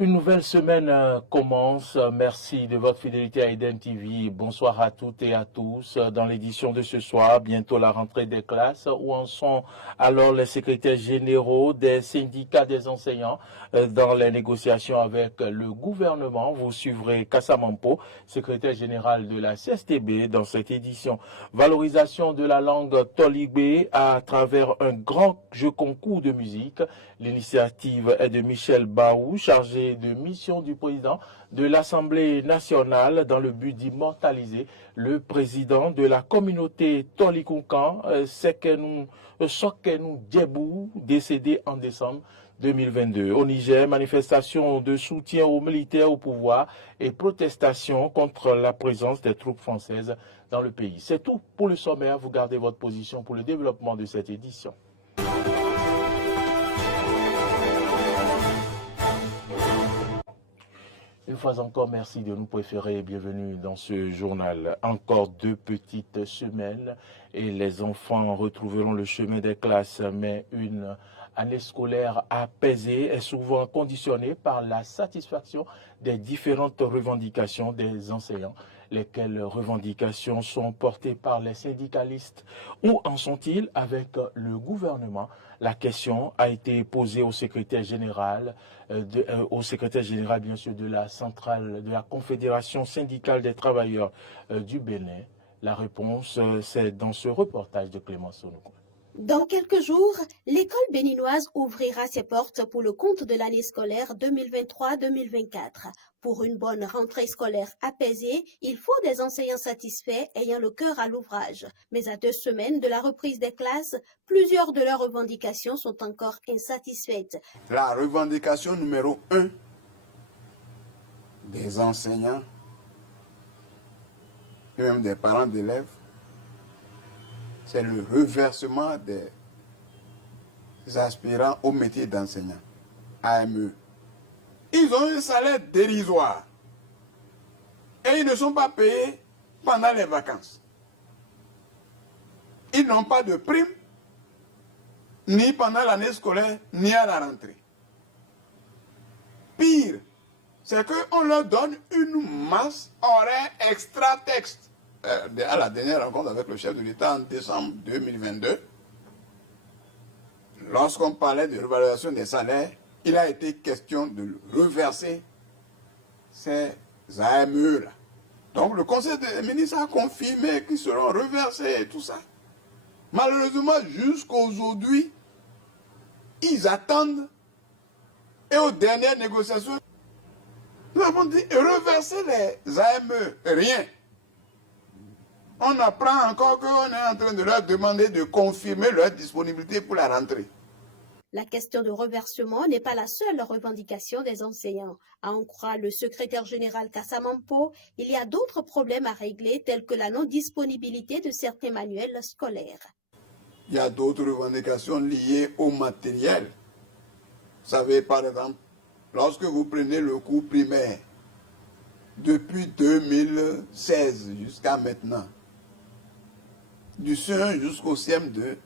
Une nouvelle semaine commence. Merci de votre fidélité à Eden TV. Bonsoir à toutes et à tous. Dans l'édition de ce soir, bientôt la rentrée des classes. Où en sont alors les secrétaires généraux des syndicats des enseignants dans les négociations avec le gouvernement? Vous suivrez Kassamampo, secrétaire général de la CSTB, dans cette édition. Valorisation de la langue Tolibé à travers un grand jeu concours de musique. L'initiative est de Michel Baou, chargé de mission du président de l'Assemblée nationale dans le but d'immortaliser le président de la communauté Tolikoukan, Sekenu Djebou, décédé en décembre 2022. Au Niger, manifestation de soutien aux militaires au pouvoir et protestation contre la présence des troupes françaises dans le pays. C'est tout pour le sommaire. Vous gardez votre position pour le développement de cette édition. Une fois encore, merci de nous préférer et bienvenue dans ce journal. Encore 2 petites semaines et les enfants retrouveront le chemin des classes, mais une année scolaire apaisée est souvent conditionnée par la satisfaction des différentes revendications des enseignants. Lesquelles revendications sont portées par les syndicalistes? Où en sont-ils avec le gouvernement? La question a été posée au secrétaire général, bien sûr, de la centrale, de la Confédération syndicale des travailleurs du Bénin. La réponse, c'est dans ce reportage de Clémence Sonoukou. Dans quelques jours, l'école béninoise ouvrira ses portes pour le compte de l'année scolaire 2023-2024. Pour une bonne rentrée scolaire apaisée, il faut des enseignants satisfaits ayant le cœur à l'ouvrage. Mais à 2 semaines de la reprise des classes, plusieurs de leurs revendications sont encore insatisfaites. La revendication numéro 1 des enseignants et même des parents d'élèves, c'est le reversement des aspirants au métier d'enseignant, AME. Ils ont un salaire dérisoire et ils ne sont pas payés pendant les vacances. Ils n'ont pas de prime, ni pendant l'année scolaire, ni à la rentrée. Pire, c'est qu'on leur donne une masse horaire extra-texte. À la dernière rencontre avec le chef de l'État en décembre 2022, lorsqu'on parlait de revalorisation des salaires, il a été question de reverser ces AME-là. Donc le Conseil des ministres a confirmé qu'ils seront reversés et tout ça. Malheureusement, jusqu'aujourd'hui, ils attendent. Et aux dernières négociations, nous avons dit reverser les AME, rien. On apprend encore qu'on est en train de leur demander de confirmer leur disponibilité pour la rentrée. La question de reversement n'est pas la seule revendication des enseignants. À en croire le secrétaire général Kassamampo, il y a d'autres problèmes à régler tels que la non-disponibilité de certains manuels scolaires. Il y a d'autres revendications liées au matériel. Vous savez, par exemple, lorsque vous prenez le cours primaire, depuis 2016 jusqu'à maintenant, du CE1 jusqu'au CM2,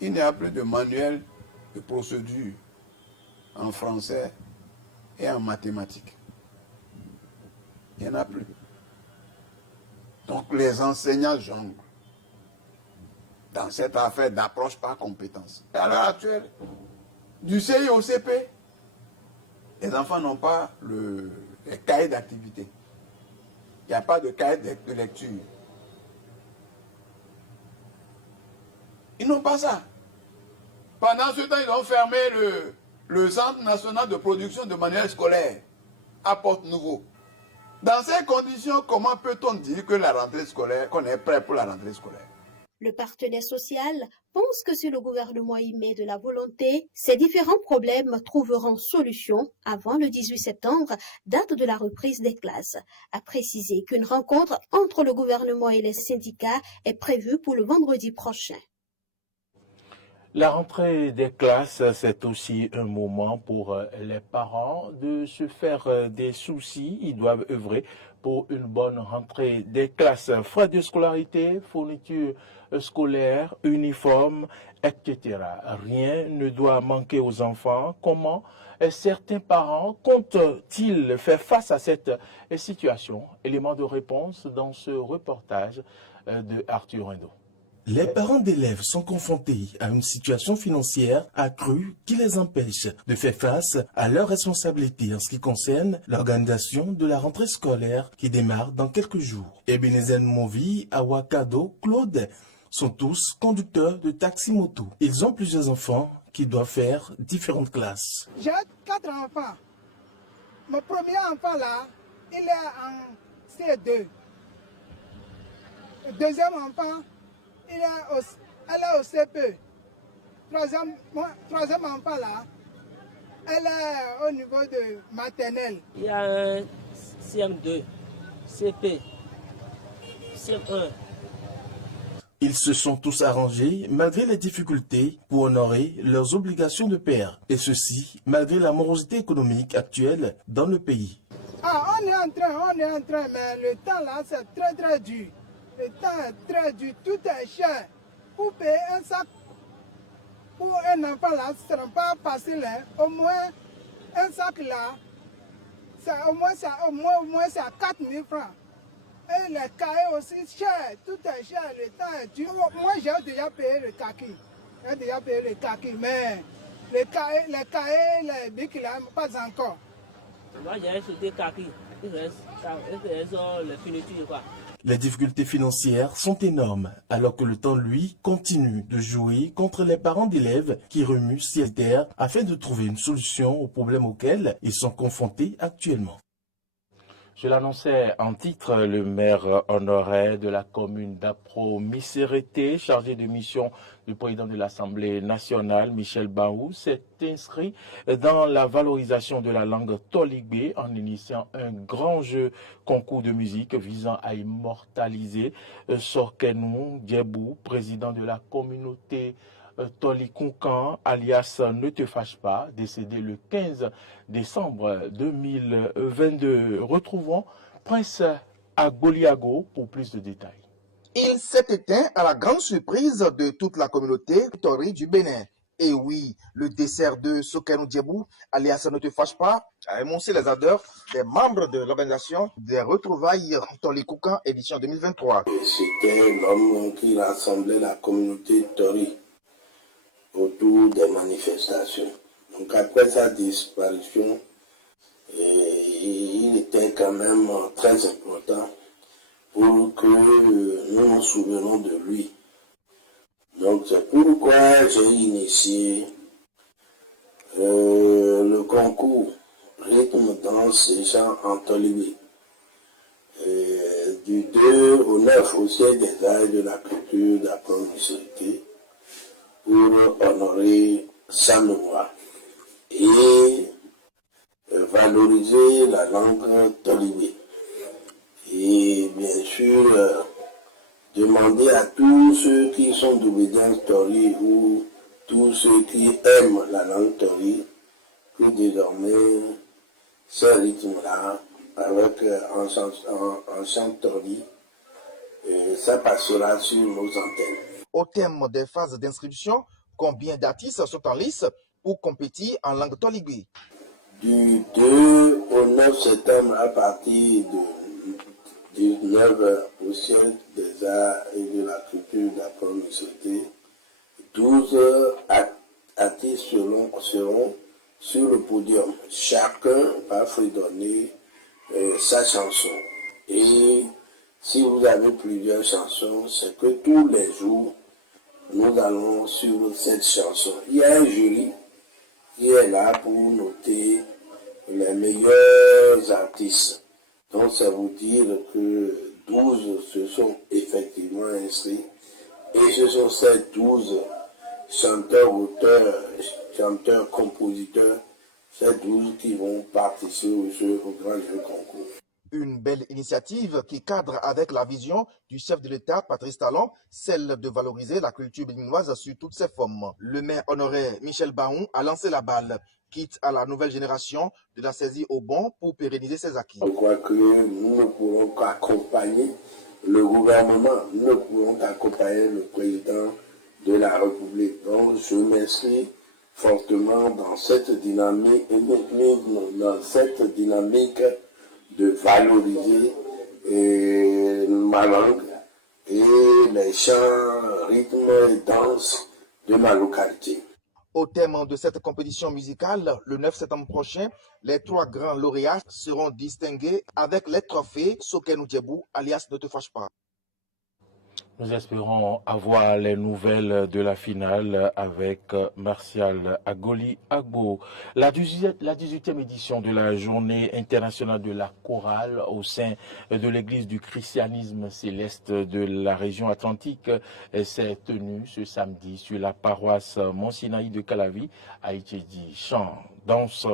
il n'y a plus de manuel de procédure en français et en mathématiques. Il n'y en a plus. Donc les enseignants jonglent dans cette affaire d'approche par compétence. Et à l'heure actuelle, du CI au CP, les enfants n'ont pas les cahiers d'activité. Il n'y a pas de cahier de lecture. Ils n'ont pas ça. Pendant ce temps, ils ont fermé le Centre national de production de manuels scolaires à Porte-Nouveau. Dans ces conditions, comment peut-on dire que la rentrée scolaire, qu'on est prêt pour la rentrée scolaire? Le partenaire social pense que si le gouvernement y met de la volonté, ces différents problèmes trouveront solution avant le 18 septembre, date de la reprise des classes. A précisé qu'une rencontre entre le gouvernement et les syndicats est prévue pour le vendredi prochain. La rentrée des classes, c'est aussi un moment pour les parents de se faire des soucis. Ils doivent œuvrer pour une bonne rentrée des classes. Frais de scolarité, fournitures scolaires, uniformes, etc. Rien ne doit manquer aux enfants. Comment certains parents comptent-ils faire face à cette situation? Élément de réponse dans ce reportage de Arthur Renaud. Les parents d'élèves sont confrontés à une situation financière accrue qui les empêche de faire face à leurs responsabilités en ce qui concerne l'organisation de la rentrée scolaire qui démarre dans quelques jours. Ebenezer Movi, Awakado, Claude sont tous conducteurs de taxi-moto. Ils ont plusieurs enfants qui doivent faire différentes classes. J'ai 4 enfants. Mon premier enfant là, il est en C2. Le deuxième enfant, elle est au CP. Troisième enfant là, elle est au niveau de maternelle. Il y a un CM2, CP, CM1. Ils se sont tous arrangés malgré les difficultés pour honorer leurs obligations de père. Et ceci malgré la morosité économique actuelle dans le pays. On est en train, mais le temps là c'est très dur. Le temps est très dur, tout est cher. Pour payer un sac pour un enfant là, ce n'est pas facile. Hein. Au moins, un sac là, au moins c'est à 4 000 francs. Et les cahiers aussi chers, tout est cher, le temps est dur. Moi j'ai déjà payé le kaki. Mais les cahiers, les bics là, pas encore. Moi j'ai acheté des kaki, il reste les finitures quoi. Les difficultés financières sont énormes, alors que le temps, lui, continue de jouer contre les parents d'élèves qui remuent ciel et terre afin de trouver une solution aux problèmes auxquels ils sont confrontés actuellement. Je l'annonçais en titre, le maire honoraire de la commune d'Apro-Missérété, chargé de mission du président de l'Assemblée nationale, Michel Baou, s'est inscrit dans la valorisation de la langue Toligbe en initiant un grand jeu concours de musique visant à immortaliser Sorkenou Djebou, président de la communauté Tolikoukan, alias Ne te fâche pas, décédé le 15 décembre 2022. Retrouvons Prince Agoliago pour plus de détails. Il s'est éteint à la grande surprise de toute la communauté Tori du Bénin. Et oui, le dessert de Sorkenou Djebou, alias Ne te fâche pas, a émoncé les ardeurs des membres de l'organisation des retrouvailles Tolikoukan édition 2023. C'était l'homme qui rassemblait la communauté Tori autour des manifestations. Donc après sa disparition, il était quand même très important pour que nous nous souvenions de lui. Donc c'est pourquoi j'ai initié le concours rythme, danse et chant en Tolibé. Du 2 au 9 au siège des arts et de la culture d'Apro-Missérété, pour honorer sa mémoire et valoriser la langue Tolibé. Et bien sûr, demander à tous ceux qui sont d'obédience Tori ou tous ceux qui aiment la langue Tori que désormais ce rythme-là, avec un chant Tori, ça passera sur nos antennes. Au thème des phases d'inscription, combien d'artistes sont en lice pour compétir en langue Tolibé? Du 2 au 9 septembre, à partir du 19 au siège des arts et de la culture d'Apro-Missérété, 12 artistes seront sur le podium. Chacun va fredonner sa chanson. Et si vous avez plusieurs chansons, c'est que tous les jours, nous allons sur cette chanson. Il y a un jury qui est là pour noter les meilleurs artistes. Donc, ça veut dire que 12 se sont effectivement inscrits. Et ce sont ces 12 chanteurs, auteurs, chanteurs, compositeurs, ces 12 qui vont participer au grand jeu concours. Une belle initiative qui cadre avec la vision du chef de l'État, Patrice Talon, celle de valoriser la culture béninoise sur toutes ses formes. Le maire honoré Michel Baon a lancé la balle, quitte à la nouvelle génération de la saisie au bon pour pérenniser ses acquis. Je crois que nous ne pourrons qu'accompagner le gouvernement, nous ne pourrons qu'accompagner le président de la République. Donc je m'inscris fortement dans cette dynamique, de valoriser ma langue et les chants, rythmes et danses de ma localité. Au thème de cette compétition musicale, le 9 septembre prochain, les 3 grands lauréats seront distingués avec les trophées Sokenu Djebou, alias Ne te fâche pas. Nous espérons avoir les nouvelles de la finale avec Martial Agoli Agbo. La 18e édition de la Journée internationale de la chorale au sein de l'Église du christianisme céleste de la région atlantique s'est tenue ce samedi sur la paroisse Mont-Sinaï de Calavi à Itchédi. Chant, danse,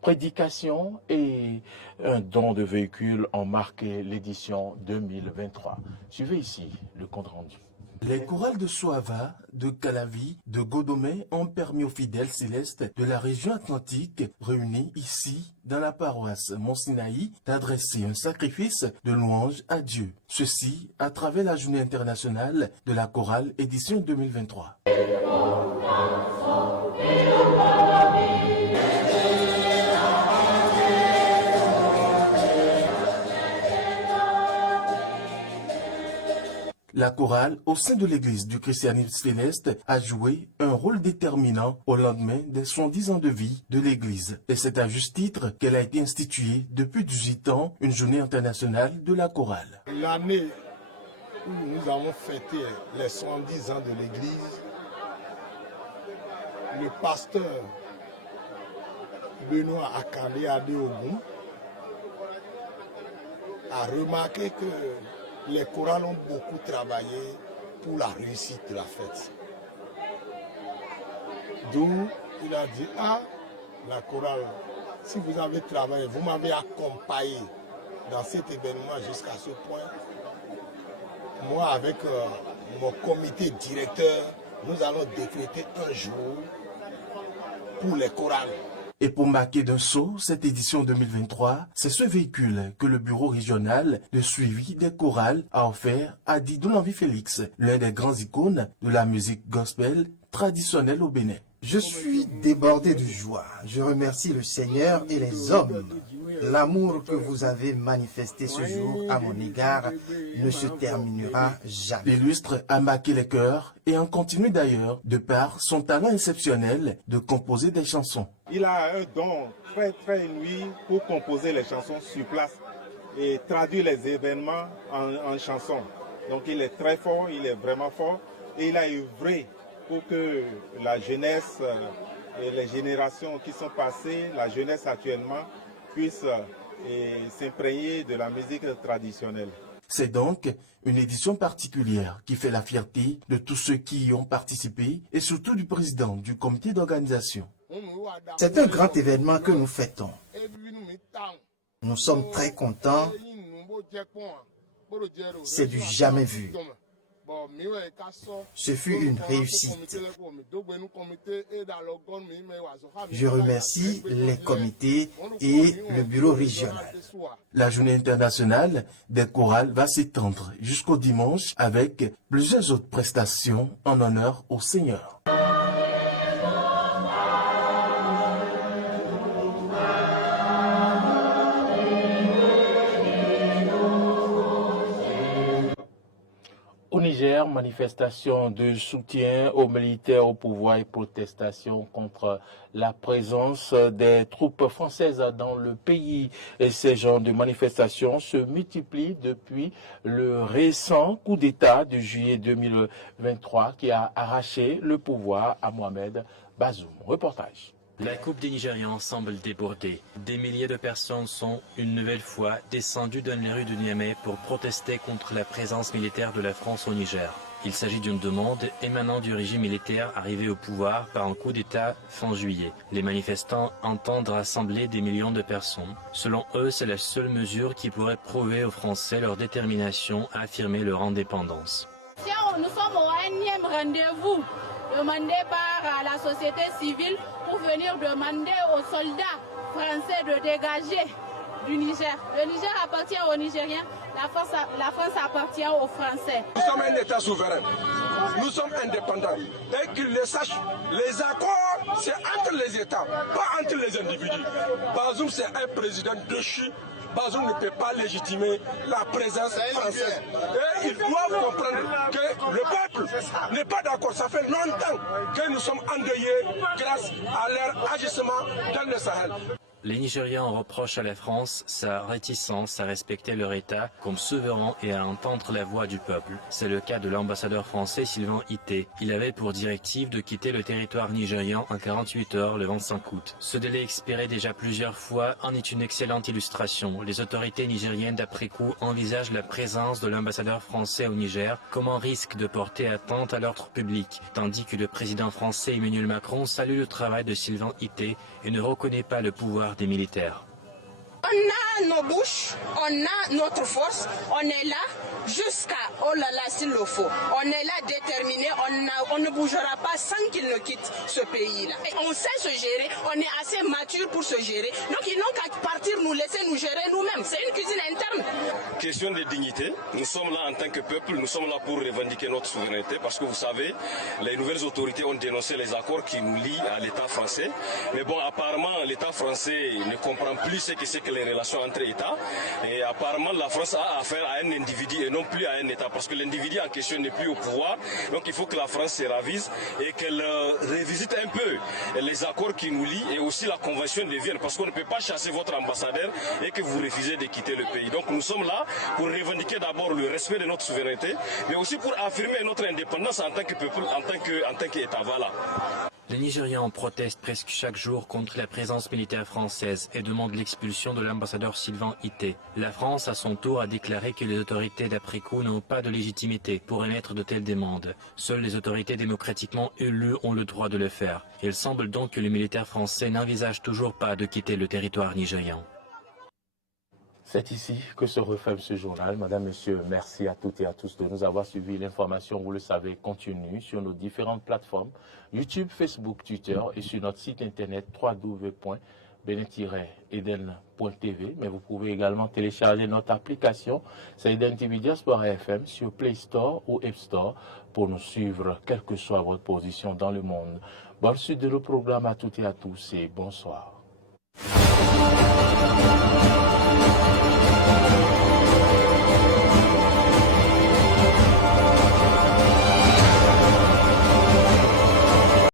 prédication et un don de véhicules ont marqué l'édition 2023. Suivez ici le compte rendu. Les chorales de Soava, de Calavi, de Godomé ont permis aux fidèles célestes de la région atlantique réunis ici dans la paroisse Mont-Sinaï d'adresser un sacrifice de louange à Dieu. Ceci à travers la Journée internationale de la chorale édition 2023. La chorale, au sein de l'église du christianisme céleste, a joué un rôle déterminant au lendemain des 110 ans de vie de l'église. Et c'est à juste titre qu'elle a été instituée depuis 18 ans, une journée internationale de la chorale. L'année où nous avons fêté les 110 ans de l'église, le pasteur Benoît Akande Adeogun a remarqué que les chorales ont beaucoup travaillé pour la réussite de la fête. D'où il a dit, la chorale, si vous avez travaillé, vous m'avez accompagné dans cet événement jusqu'à ce point. Moi, avec mon comité directeur, nous allons décréter un jour pour les chorales. Et pour marquer d'un saut cette édition 2023, c'est ce véhicule que le bureau régional de suivi des chorales a offert à Didonenvi Félix, l'un des grands icônes de la musique gospel traditionnelle au Bénin. Je suis débordé de joie. Je remercie le Seigneur et les hommes. L'amour que vous avez manifesté ce jour à mon égard ne se terminera jamais. L'illustre a marqué les cœurs et en continue d'ailleurs de par son talent exceptionnel de composer des chansons. Il a un don très inouï pour composer les chansons sur place et traduire les événements en chansons. Donc il est très fort, il est vraiment fort et il a œuvré pour que la jeunesse et les générations qui sont passées, la jeunesse actuellement, puissent s'imprégner de la musique traditionnelle. C'est donc une édition particulière qui fait la fierté de tous ceux qui y ont participé et surtout du président du comité d'organisation. C'est un grand événement que nous fêtons. Nous sommes très contents. C'est du jamais vu. Ce fut une réussite. Je remercie les comités et le bureau régional. La journée internationale des chorales va s'étendre jusqu'au dimanche avec plusieurs autres prestations en honneur au Seigneur. Au Niger, manifestation de soutien aux militaires au pouvoir et protestation contre la présence des troupes françaises dans le pays. Et ces genres de manifestations se multiplient depuis le récent coup d'État de juillet 2023 qui a arraché le pouvoir à Mohamed Bazoum. Reportage. La coupe des Nigérians semble déborder. Des milliers de personnes sont une nouvelle fois descendues dans les rues de Niamey pour protester contre la présence militaire de la France au Niger. Il s'agit d'une demande émanant du régime militaire arrivé au pouvoir par un coup d'État fin juillet. Les manifestants entendent rassembler des millions de personnes. Selon eux, c'est la seule mesure qui pourrait prouver aux Français leur détermination à affirmer leur indépendance. Nous sommes au énième rendez-vous demandé par la société civile pour venir demander aux soldats français de dégager du Niger. Le Niger appartient aux Nigériens, la France appartient aux Français. Nous sommes un État souverain, nous sommes indépendants. Et qu'ils le sachent, les accords, c'est entre les États, pas entre les individus. Bazoum, c'est un président déchu. Bazoum ne peut pas légitimer la présence française. Et ils doivent comprendre que le peuple n'est pas d'accord. Ça fait longtemps que nous sommes endeuillés grâce à leur agissement dans le Sahel. Les Nigériens reprochent à la France sa réticence à respecter leur État comme souverain et à entendre la voix du peuple. C'est le cas de l'ambassadeur français Sylvain Ité. Il avait pour directive de quitter le territoire nigérian en 48 heures le 25 août. Ce délai expiré déjà plusieurs fois en est une excellente illustration. Les autorités nigériennes d'après coup envisagent la présence de l'ambassadeur français au Niger comme un risque de porter atteinte à l'ordre public, tandis que le président français Emmanuel Macron salue le travail de Sylvain Ité et ne reconnaît pas le pouvoir des militaires. On a nos bouches, on a notre force, on est là jusqu'à, oh là là, s'il le faut. On est là déterminé, on ne bougera pas sans qu'ils ne quittent ce pays-là. On sait se gérer, on est assez mature pour se gérer. Donc ils n'ont qu'à partir nous laisser nous gérer nous-mêmes. C'est une cuisine interne. Question de dignité, nous sommes là en tant que peuple, nous sommes là pour revendiquer notre souveraineté parce que vous savez, les nouvelles autorités ont dénoncé les accords qui nous lient à l'État français. Mais bon, apparemment, l'État français ne comprend plus ce que c'est que les relations entre États. Et apparemment, la France a affaire à un individu et non plus à un État parce que l'individu en question n'est plus au pouvoir. Donc il faut que la France se ravise et qu'elle révisite un peu les accords qui nous lient et aussi la convention de Vienne parce qu'on ne peut pas chasser votre ambassadeur et que vous refusez de quitter le pays. Donc nous sommes là pour revendiquer d'abord le respect de notre souveraineté, mais aussi pour affirmer notre indépendance en tant que peuple, en tant qu'État. Voilà. Les Nigérians protestent presque chaque jour contre la présence militaire française et demandent l'expulsion de l'ambassadeur Sylvain Ité. La France, à son tour, a déclaré que les autorités d'après coup n'ont pas de légitimité pour émettre de telles demandes. Seules les autorités démocratiquement élues ont le droit de le faire. Il semble donc que les militaires français n'envisagent toujours pas de quitter le territoire nigérian. C'est ici que se referme ce journal. Madame, Monsieur, merci à toutes et à tous de nous avoir suivis. L'information, vous le savez, continue sur nos différentes plateformes, YouTube, Facebook, Twitter et sur notre site internet www.bene-eden.tv. Mais vous pouvez également télécharger notre application, c'est Eden TV Diaspora FM, sur Play Store ou App Store pour nous suivre, quelle que soit votre position dans le monde. Bonne suite de nos programmes à toutes et à tous et bonsoir.